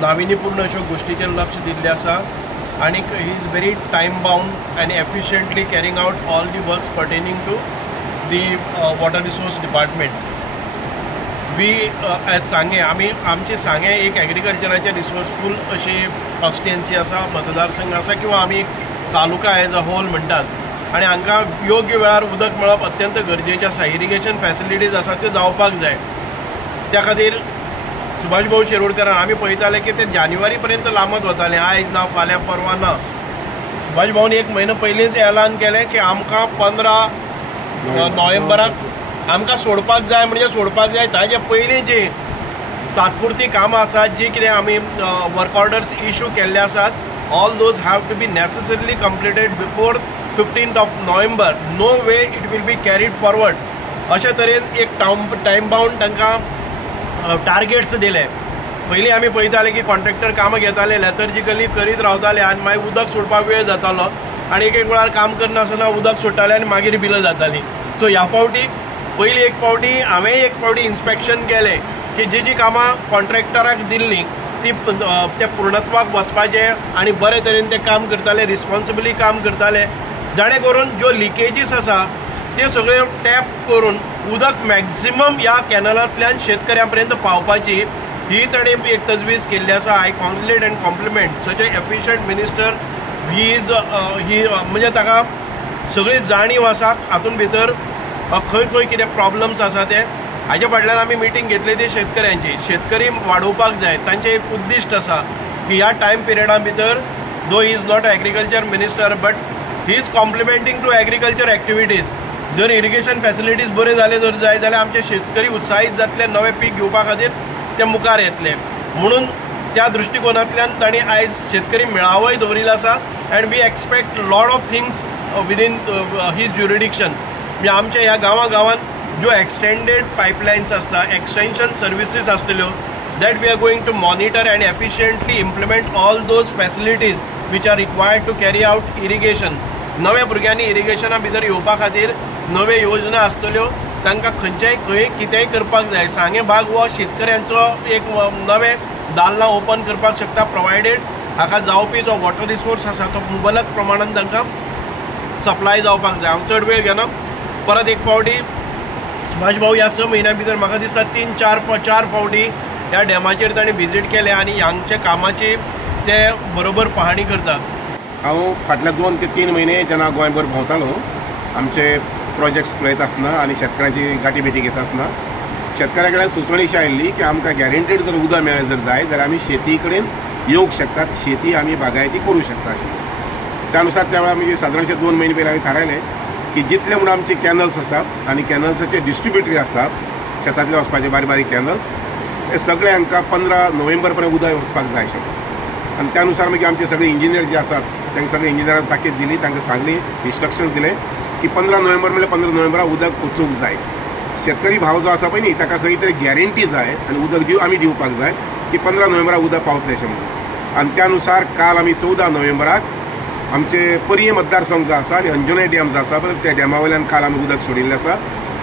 नाविन्यपूर्ण अशो गोष्टीचेर लक्ष दिल्लें आसा आनी he is very time bound आनी efficiently carrying out all the works pertaining to the water resource department. We as सांगे आमची सांगे एक एग्रीकल्चराचे रिसोर्सफूल अशी कॉन्स्टिट्युएन्सी आसा, मतदारसंघ आसा किंवा आमी तालुका एज अ होल म्हणटात आनी हांकां योग्य वेळार उदक मेळप अत्यंत गरजेचें आसा. इरिगेशन फॅसिलिटीज आसा त्यो जावपाक जाय. त्या खातीर सुभाष भाऊ शिरोडकरान आमी पळयताले की ते जानेवारी पर्यंत लांबत वताले, आयज ना फाल्यां परवां ना. सुभाष भाऊन एक म्हयनो पयलींच ऐलान केलें की आमकां 15 नोव्हेंबराक आमकां सोडपाक जाय, म्हणजे सोडपाक जाय ताजे पयलीं जी तात्पुरती कामां आसात, जी कितें आमी वर्क ऑर्डर्स इश्यू केल्ले आसात, all those have to be necessarily completed before 15th of November. No way it will be carried forward. अशे तरेन एक टायम बाउंड तांकां टार्गेट्स दिले. पयलीं आमी पळयताले की कॉन्ट्रॅक्टर कामां घेताले, लेथर्जिकली करीत रावताले आनी मागीर उदक सोडपाक वेळ जातालो आनी एक वेळार काम करनासतना उदक सोडटाले आनी मागीर बिलां जातालीं. सो ह्या फावटी पयलीं एक फावटी हांवें एक फावटी इन्स्पेक्शन केलें की जी कामां कॉन्ट्रॅक्टराक दिल्लीं ती ते पूर्णत्वाक वचपाचें आनी बरे तरेन ते काम करताले, रिस्पॉन्सिबली काम करताले, जाणे करून ज्यो लिकेजीस आसा ते सगळ्यो टॅप करून उदक मॅक्झिमम ह्या कॅनलांतल्यान शेतकऱ्यां पर्यंत पावपाची ही ताणें एक तजवीज केल्ली आसा. I congratulate and compliment such a efficient minister. ही म्हणजे ताका सगळी जाणीव आसा हातून भितर खंय खंय कितें प्रॉब्लम्स आसा ते. हाच्या फाटल्यान आमी मिटींग घेतली ती शेतकऱ्यांची. शेतकरी वाडोवपाक जाय, तांचें एक उद्दिश्ट आसा की ह्या टायम पिरियडा भितर though he is not agriculture minister but he is complimenting to agriculture activities. जर इरिगेशन फॅसिलिटीज बऱ्यो जाले जर जाय जाल्यार आमचे शेतकरी उत्साहीत जातले, नवे पीक घेवपा खातीर ते मुखार येतले. म्हणून त्या दृश्टिकोनांतल्यान तांणी आयज शेतकरी मेळावोय दवरिल्लो आसा and we expect lot of things within his jurisdiction. म्हणजे आमच्या ह्या गांवांत ज्यो एक्सटेंडेड पायपलायन्स आसता, एक्सटेन्शन सर्विसीस आसतल्यो, that we are going to monitor and efficiently implement all those facilities which are required to carry out irrigation. नव्या भुरग्यांनी इरिगेशना भितर येवपा खातीर नव्यो योजना आसतल्यो, तांकां खंयचेय खंय कितेंय करपाक जाय. सांगे भाग हो शेतकऱ्यांचो एक नवें दालनां ओपन करपाक शकता, प्रोवायडेड हाका जावपी जो वॉटर रिसोर्स आसा तो मुबलक प्रमाणान तांकां सप्लाय जावपाक जाय. हांव चड वेळ घेना. परत एक फावटी सुभाष भाऊ ह्या 6 म्हयन्यां भितर म्हाका दिसता 3-4 फावटी ह्या डॅमाचेर ताणें व्हिजीट केले आनी हांगच्या कामाची ते बरोबर पाहणी करतात. हांव फाटल्या 2 ते 3 म्हयने जेन्ना गोंयभर भोंवतालो आमचे प्रोजेक्ट्स पळयता आसतना आनी शेतकारांची गाठी भेटी घेता आसतना शेतकाऱ्या कडल्यान सुचोवणी अशी आयिल्ली की आमकां गॅरंटेड जर उदक मेळ्ळें जर जाय जाल्यार आमी शेती कडेन येवंक शकतात, शेती आमी बागायती करूं शकता अशें. त्यानुसार त्या वेळार आमी सादारणशे 2 म्हयने पयलीं आमी थारायलें की जितले म्हणून आमचे कॅनल्स आसात आनी कॅनल्साचे डिस्ट्रिब्युटरी आसात शेतांतले वचपाचे बारीक बारीक कॅनल्स, हे सगळे हांकां 15 नोव्हेंबर पर्यंत उदक वचपाक जाय आशिल्लें. आनी त्यानुसार मागीर आमचे सगळे इंजिनियर जे आसात तांकां सगळे इंजिनियरांक ताकीद दिली, तांकां सांगली, इन्स्ट्रक्शन दिले की 15 नोव्हेंबर म्हणल्यार 15 नोव्हेंबराक उदक वचूंक जाय. शेतकरी भाव जो आसा पळय न्ही ताका खंय तरी गॅरंटी जाय आनी उदक आमी दिवपाक जाय की 15 नोव्हेंबराक उदक पावतलें अशें म्हणून. आनी त्यानुसार काल आमी 14 नोव्हेंबराक आमचे पर्ये मतदारसंघ जो आसा आनी अंजुने डॅम जो आसा पळय त्या डॅमा वयल्यान काल आमी उदक सोडिल्लें आसा.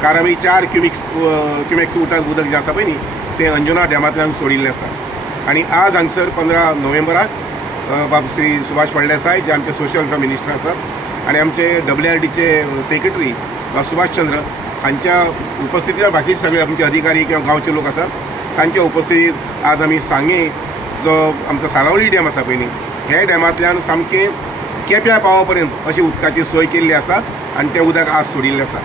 काल आमी 4 क्युमेक्स उदक जें आसा पळय न्ही तें अंजुना डॅमांतल्यान सोडिल्लें आसा. आनी आज हांगसर 15 नोव्हेंबराक बाब श्री सुभाष फळदेसाय जे आमचे सोशल वेलफेअर मिनिस्टर आसात आनी आमचे WRDचे सेक्रेटरी सुभाष चंद्र हांच्या उपस्थितींत बाकीचे सगळे आमचे अधिकारी किंवा गांवचे लोक आसात तांच्या उपस्थितींत आज आमी सांगे जो आमचो सालावली डॅम आसा पळय न्ही हे डॅमांतल्यान सामकें केप्यां पावो पर्यंत अशी उदकाची सोय केल्ली आसा आनी तें उदक आज सोडिल्लें आसा.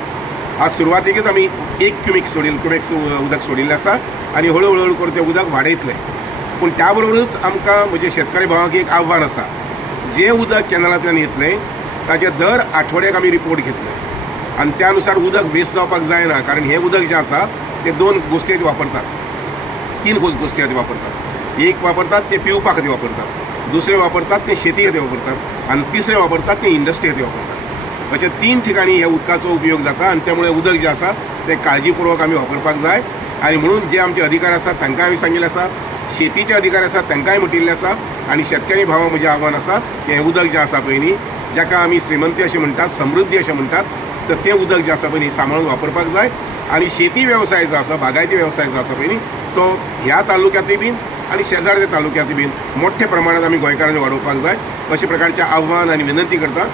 आज सुरवातेकच आमी 1 क्युमेक्स उदक सोडिल्लें आसा आनी हळू हळू करून तें उदक वाडयतलें. पूण त्या बरोबरच आमकां म्हजे शेतकरी भावांक एक आव्हान आसा. जें उदक कॅनलांतल्यान येतलें ताचे दर आठवड्याक आमी रिपोर्ट घेतले आनी त्या अनुसार उदक वेस्ट जावपाक जायना. कारण हें उदक जें आसा तें 2 गोश्टी वापरतात, 3 गोश्टी वापरतात. एक वापरतात ते पिवपा खातीर वापरतात, दुसरें वापरतात ते शेती खातीर वापरतात आनी तिसरें वापरतात ते इंडस्ट्री खातीर वापरतात. अशें 3 ठिकाणी ह्या उदकाचो उपयोग जाता आनी त्यामुळे उदक जें आसा तें काळजीपूर्वक आमी वापरपाक जाय. आनी म्हणून जे आमचे अधिकारी आसात तांकां आमी सांगिल्लें आसा, शेतीचे अधिकारी आसात तांकांय म्हटिल्लें आसा आनी शेतकरी भावां म्हजें आव्हान आसा की हें उदक जें आसा पळय न्ही जाका आमी श्रीमंती अशें म्हणटात, समृद्धी अशें म्हणटात, तर तें उदक जें आसा पळय न्ही सांबाळून वापरपाक जाय. आनी शेती वेवसाय जो आसा, बागायती वेवसाय जो आसा पळय न्ही तो ह्या तालुक्यांतूय बीन आणि शेजारच्या तालुक्यात बीन मोठ्या प्रमाणात आम्ही गोंयकारांनी वाडोवपाक जाय अशा प्रकारचे आव्हान आणि विनंती करता.